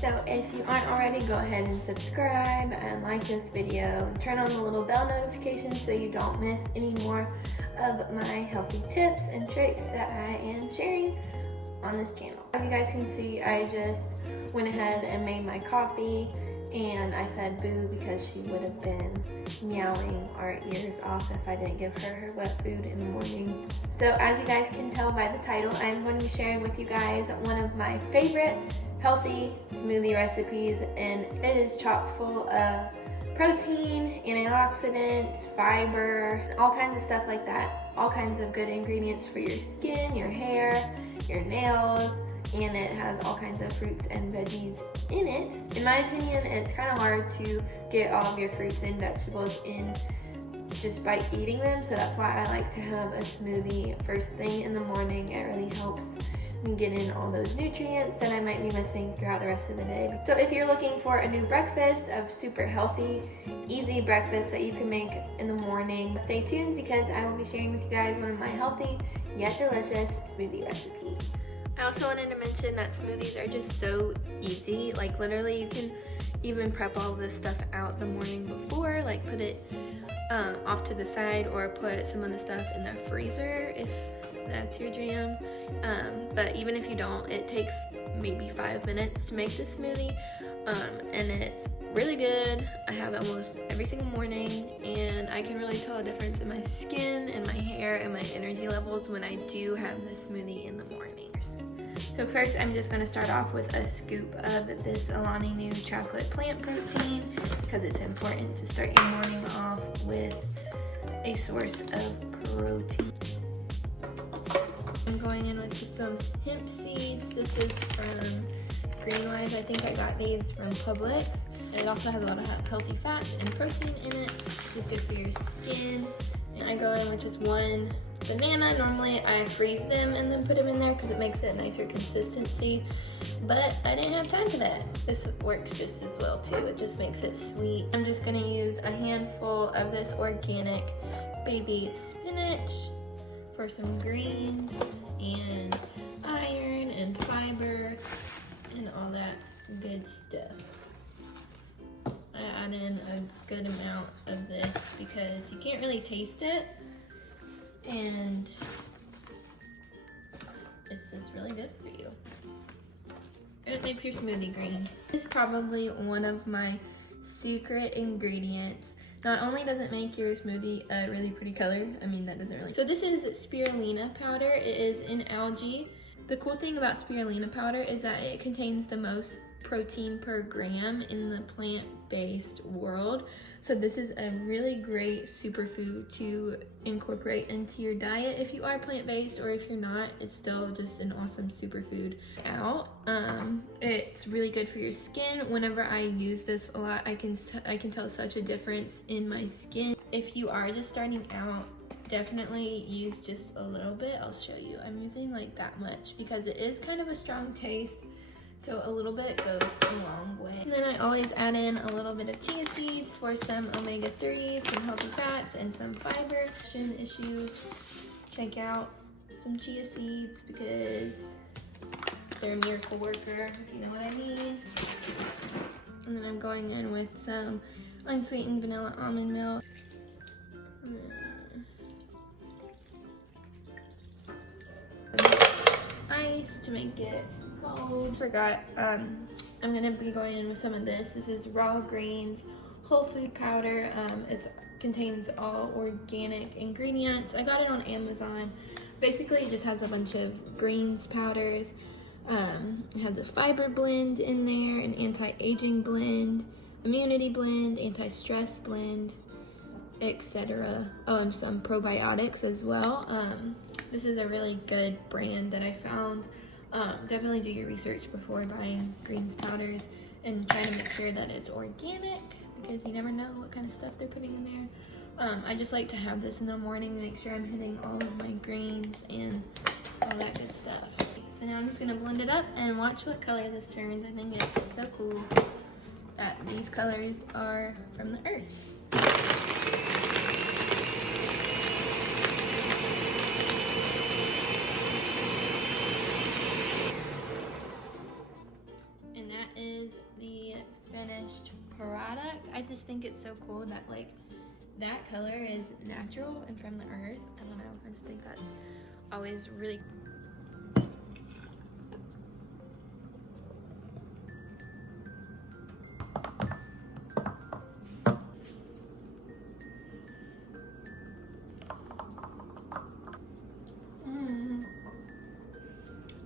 So if you aren't already, go ahead and subscribe and like this video. Turn on the little bell notification so you don't miss any more of my healthy tips and tricks that I am sharing on this channel. As you guys can see, I just went ahead and made my coffee, and I fed Boo because she would have been meowing our ears off if I didn't give her her wet food in the morning. So as you guys can tell by the title, I'm going to be sharing with you guys one of my favorite healthy smoothie recipes, and it is chock full of protein, antioxidants, fiber, all kinds of stuff like that. All kinds of good ingredients for your skin, your hair, your nails, and it has all kinds of fruits and veggies in it. In my opinion, it's kind of hard to get all of your fruits and vegetables in just by eating them, so that's why I like to have a smoothie first thing in the morning. It really helps me get in all those nutrients that I might be missing throughout the rest of the day. So if you're looking for a new breakfast of super healthy, easy breakfast that you can make in the morning, stay tuned because I will be sharing with you guys one of my healthy yet delicious smoothie recipes. I also wanted to mention that smoothies are just so easy. Like literally you can even prep all this stuff out the morning before, like put it off to the side or put some of the stuff in the freezer if that's your jam. But even if you don't, it takes maybe 5 minutes to make this smoothie, and it's really good. I have it almost every single morning, and I can really tell a difference in my skin and my hair and my energy levels when I do have this smoothie in the morning. So first I'm just going to start off with a scoop of this Alani Nu chocolate plant protein because it's important to start your morning off with a source of protein. I'm going in with just some hemp seeds. This is from Green. I think I got these from Publix. And it also has a lot of healthy fats and protein in it, which is good for your skin. And I go in with just one banana. Normally I freeze them and then put them in there because it makes it a nicer consistency. But I didn't have time for that. This works just as well too. It just makes it sweet. I'm just going to use a handful of this organic baby spinach for some greens and iron and fiber and all that good stuff. I add in a good amount of this because you can't really taste it, and it's just really good for you. It makes your smoothie green. It's probably one of my secret ingredients. Not only does it make your smoothie a really pretty color, I mean that doesn't really. So this is spirulina powder. It is in algae. The cool thing about spirulina powder is that it contains the most protein per gram in the plant-based world. So this is a really great superfood to incorporate into your diet if you are plant-based, or if you're not, it's still just an awesome superfood out. It's really good for your skin. Whenever I use this a lot, I can tell such a difference in my skin. If you are just starting out, definitely use just a little bit. I'll show you. I'm using like that much because it is kind of a strong taste. So a little bit goes a long way. And then I always add in a little bit of chia seeds for some omega-3s, some healthy fats, and some fiber. Issues, check out some chia seeds because they're a miracle worker, if you know what I mean. And then I'm going in with some unsweetened vanilla almond milk. Ice to make it cold. Forgot, I'm gonna be going in with some of this. This is raw greens, whole food powder. It contains all organic ingredients. I got it on Amazon. Basically, it just has a bunch of greens powders. It has a fiber blend in there, an anti-aging blend, immunity blend, anti-stress blend, etc. Oh, and some probiotics as well. This is a really good brand that I found. Definitely do your research before buying greens powders and try to make sure that it's organic because you never know what kind of stuff they're putting in there. I just like to have this in the morning, make sure I'm hitting all of my greens and all that good stuff. So now I'm just gonna blend it up and watch what color this turns. I think it's so cool that these colors are from the earth. And that is fact. I just think it's so cool that like that color is natural and from the earth. I don't know, I just think that's always really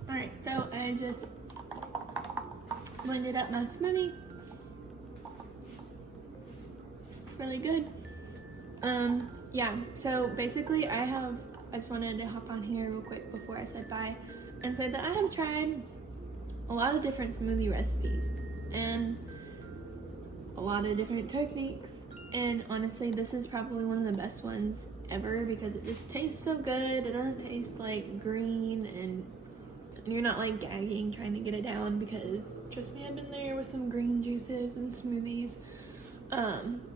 Alright, so I just blended up my smoothie. It's really good. Yeah, so basically I just wanted to hop on here real quick before I said bye and say that I have tried a lot of different smoothie recipes and a lot of different techniques, and honestly this is probably one of the best ones ever because it just tastes so good. It doesn't taste like green and you're not like gagging trying to get it down, because trust me, I've been there with some green juices and smoothies.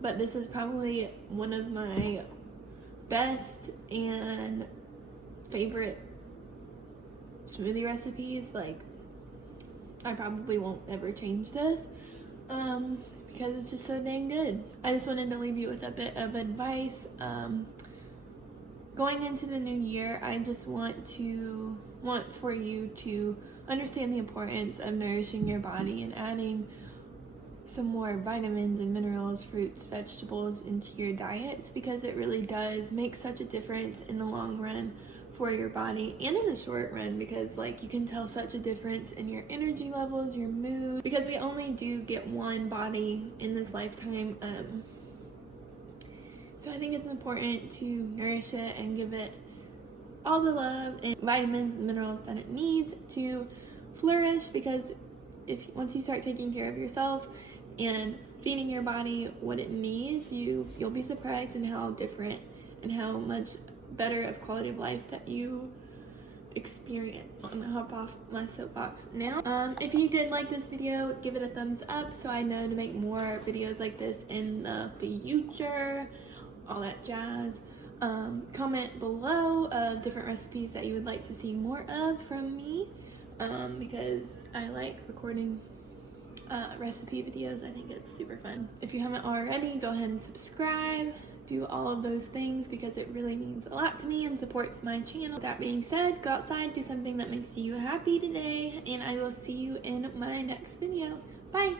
But this is probably one of my best and favorite smoothie recipes. Like, I probably won't ever change this because it's just so dang good. I just wanted to leave you with a bit of advice. Going into the new year, I just want for you to understand the importance of nourishing your body and adding some more vitamins and minerals, fruits, vegetables into your diets, because it really does make such a difference in the long run for your body and in the short run, because like you can tell such a difference in your energy levels, your mood, because we only do get one body in this lifetime. So I think it's important to nourish it and give it all the love and vitamins and minerals that it needs to flourish, because once you start taking care of yourself and feeding your body what it needs, you'll be surprised in how different and how much better of quality of life that you experience. I'm gonna hop off my soapbox now. If you did like this video, give it a thumbs up so I know to make more videos like this in the future, all that jazz. Comment below of different recipes that you would like to see more of from me, because I like recording recipe videos. I think it's super fun. If you haven't already, go ahead and subscribe, do all of those things, because it really means a lot to me and supports my channel. That being said, go outside, do something that makes you happy today, and I will see you in my next video. Bye!